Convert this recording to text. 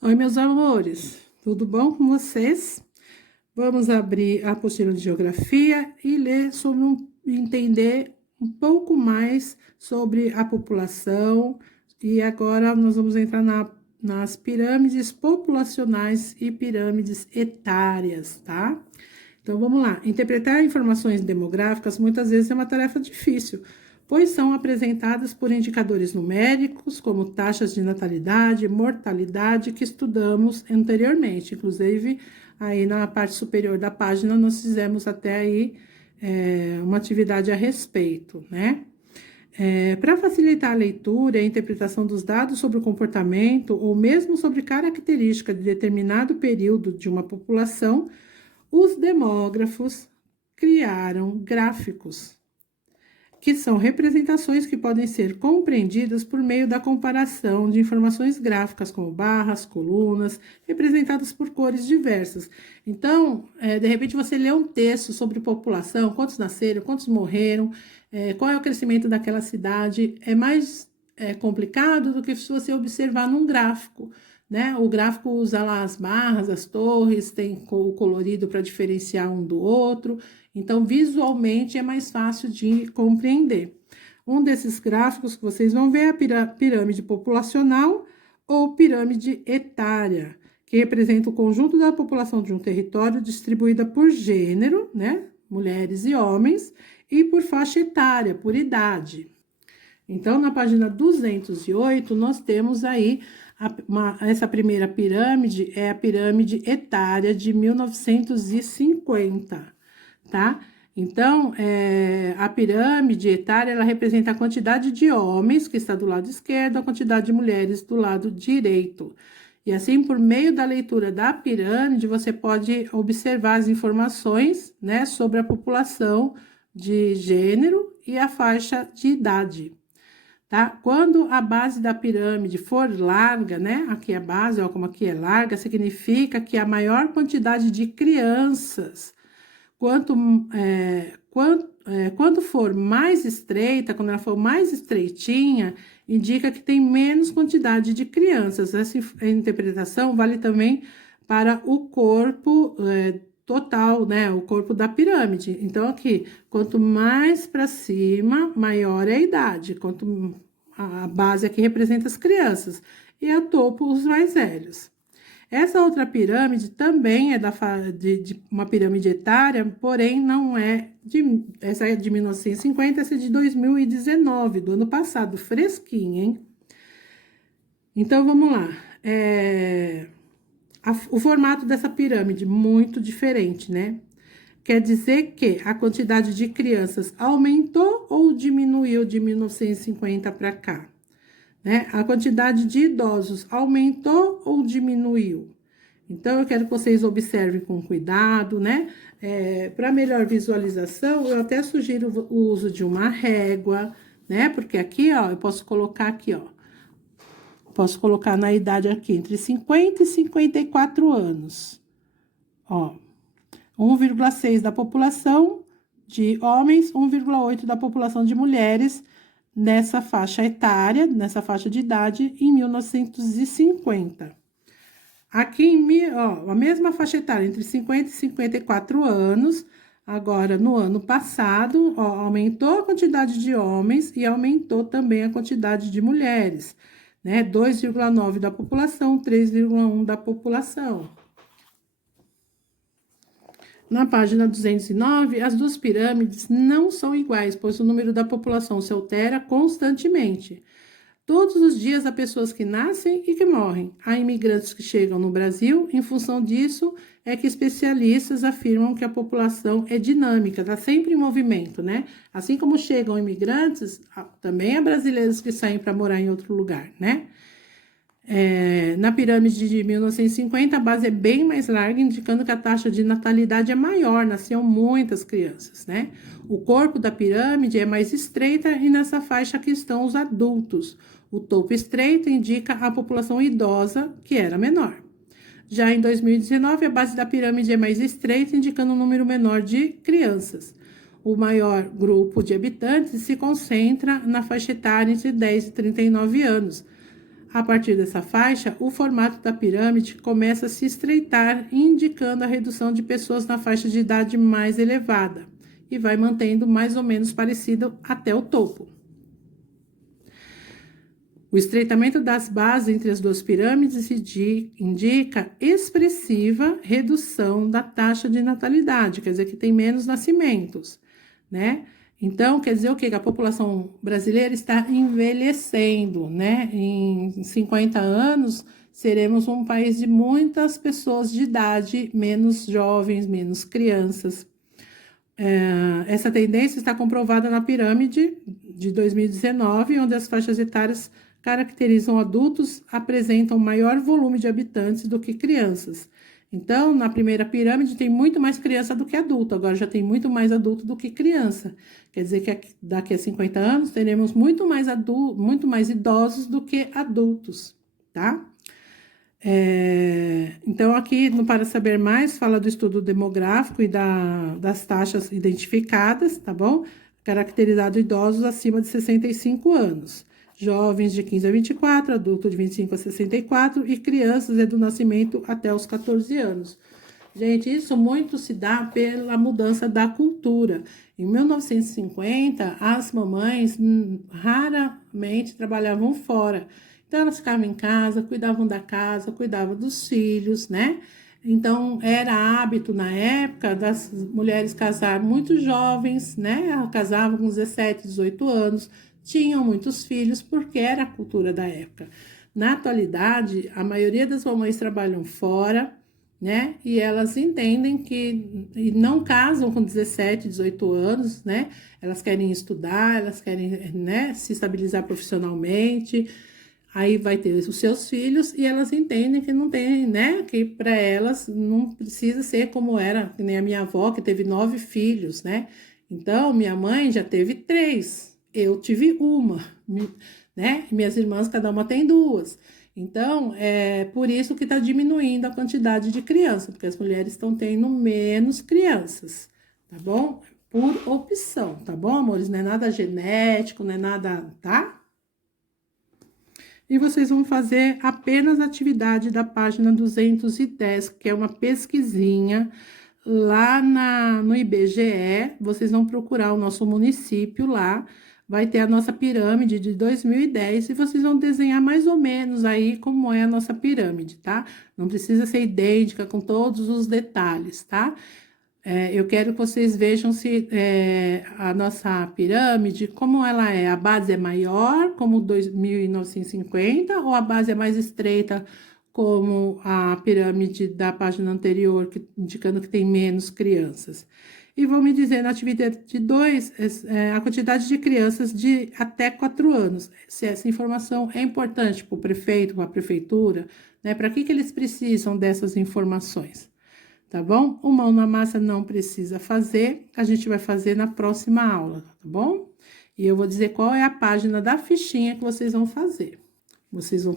Oi, meus amores, tudo bom com vocês? Vamos abrir a apostila de geografia e ler sobre entender um pouco mais sobre a população. E agora nós vamos entrar nas pirâmides populacionais e pirâmides etárias, tá? Então vamos lá. Interpretar informações demográficas muitas vezes é uma tarefa difícil, pois são apresentadas por indicadores numéricos, como taxas de natalidade, mortalidade, que estudamos anteriormente. Inclusive, aí na parte superior da página, nós fizemos até aí uma atividade a respeito, né? Para facilitar a leitura e a interpretação dos dados sobre o comportamento ou mesmo sobre característica de determinado período de uma população, os demógrafos criaram gráficos, que são representações que podem ser compreendidas por meio da comparação de informações gráficas, como barras, colunas, representadas por cores diversas. Então, de repente, você lê um texto sobre população, quantos nasceram, quantos morreram, qual é o crescimento daquela cidade, é mais complicado do que se você observar num gráfico, né? O gráfico usa lá as barras, as torres, tem o colorido para diferenciar um do outro. Então, visualmente é mais fácil de compreender. Um desses gráficos que vocês vão ver é a pirâmide populacional ou pirâmide etária, que representa o conjunto da população de um território distribuída por gênero, né? Mulheres e homens, e por faixa etária, por idade. Então, na página 208, nós temos aí essa primeira pirâmide, é a pirâmide etária de 1950, tá? Então, a pirâmide etária, ela representa a quantidade de homens, que está do lado esquerdo, a quantidade de mulheres do lado direito. E assim, por meio da leitura da pirâmide, você pode observar as informações, né, sobre a população de gênero e a faixa de idade. Tá? Quando a base da pirâmide for larga, né? Aqui a base, ó, como aqui é larga, significa que a maior quantidade de crianças, quando for mais estreita, quando ela for mais estreitinha, indica que tem menos quantidade de crianças. Essa interpretação vale também para o corpo total, né? O corpo da pirâmide. Então, aqui, quanto mais para cima, maior é a idade. Quanto a base aqui representa as crianças e a topo os mais velhos. Essa outra pirâmide também é de uma pirâmide etária, porém não é essa é de 1950, essa é de 2019, do ano passado, fresquinha, hein? Então, vamos lá. O formato dessa pirâmide, muito diferente, né? Quer dizer que a quantidade de crianças aumentou ou diminuiu de 1950 para cá? Né? A quantidade de idosos aumentou ou diminuiu? Então, eu quero que vocês observem com cuidado, né? Para melhor visualização, eu até sugiro o uso de uma régua, né? Porque aqui, ó, eu posso colocar aqui, ó. Posso colocar na idade aqui, entre 50 e 54 anos. Ó, 1,6 da população de homens, 1,8 da população de mulheres, nessa faixa etária, nessa faixa de idade, em 1950. Aqui, a mesma faixa etária, entre 50 e 54 anos, agora, no ano passado, ó, aumentou a quantidade de homens e aumentou também a quantidade de mulheres, né? 2,9 da população, 3,1 da população. Na página 209, as duas pirâmides não são iguais, pois o número da população se altera constantemente. Todos os dias há pessoas que nascem e que morrem. Há imigrantes que chegam no Brasil. Em função disso, é que especialistas afirmam que a população é dinâmica, está sempre em movimento, né? Assim como chegam imigrantes, também há brasileiros que saem para morar em outro lugar, né? Na pirâmide de 1950, a base é bem mais larga, indicando que a taxa de natalidade é maior, nasciam muitas crianças, né? O corpo da pirâmide é mais estreita e nessa faixa aqui estão os adultos. O topo estreito indica a população idosa, que era menor. Já em 2019, a base da pirâmide é mais estreita, indicando um número menor de crianças. O maior grupo de habitantes se concentra na faixa etária entre 10 e 39 anos. A partir dessa faixa, o formato da pirâmide começa a se estreitar, indicando a redução de pessoas na faixa de idade mais elevada, e vai mantendo mais ou menos parecido até o topo. O estreitamento das bases entre as duas pirâmides indica expressiva redução da taxa de natalidade, quer dizer que tem menos nascimentos, né? Então, quer dizer o quê? Que a população brasileira está envelhecendo, né? Em 50 anos, seremos um país de muitas pessoas de idade, menos jovens, menos crianças. Essa tendência está comprovada na pirâmide de 2019, onde as faixas etárias caracterizam adultos, apresentam maior volume de habitantes do que crianças. Então, na primeira pirâmide tem muito mais criança do que adulto, agora já tem muito mais adulto do que criança. Quer dizer que daqui a 50 anos teremos muito mais idosos do que adultos, tá? Então, aqui no Para Saber Mais, fala do estudo demográfico e das taxas identificadas, tá bom? Caracterizado idosos acima de 65 anos. Jovens de 15 a 24, adulto de 25 a 64 e crianças do nascimento até os 14 anos. Gente, isso muito se dá pela mudança da cultura. Em 1950, as mamães raramente trabalhavam fora. Então, elas ficavam em casa, cuidavam da casa, cuidavam dos filhos, né? Então, era hábito na época das mulheres casar muito jovens, né? Elas casavam com 17, 18 anos, tinham muitos filhos, porque era a cultura da época. Na atualidade, a maioria das mamães trabalham fora, né? E elas entendem que e não casam com 17, 18 anos, né? Elas querem estudar, elas querem, né, se estabilizar profissionalmente. Aí vai ter os seus filhos e elas entendem que não tem, né? Que para elas não precisa ser como era, que nem a minha avó, que teve 9 filhos, né? Então, minha mãe já teve 3. Eu tive uma, né? Minhas irmãs, cada uma tem 2. Então, é por isso que está diminuindo a quantidade de crianças, porque as mulheres estão tendo menos crianças, tá bom? Por opção, tá bom, amores? Não é nada genético, não é nada, tá? E vocês vão fazer apenas a atividade da página 210, que é uma pesquisinha lá no IBGE. Vocês vão procurar o nosso município lá, vai ter a nossa pirâmide de 2010 e vocês vão desenhar mais ou menos aí como é a nossa pirâmide, tá? Não precisa ser idêntica com todos os detalhes, tá? Eu quero que vocês vejam se a nossa pirâmide, como ela é. A base é maior, como 2.950, ou a base é mais estreita, como a pirâmide da página anterior, indicando que tem menos crianças. E vão me dizer na atividade 2 a quantidade de crianças de até 4 anos. Se essa informação é importante para o prefeito, para a prefeitura, né? Para que eles precisam dessas informações? Tá bom? O mão na massa não precisa fazer, a gente vai fazer na próxima aula, tá bom? E eu vou dizer qual é a página da fichinha que vocês vão fazer. Vocês vão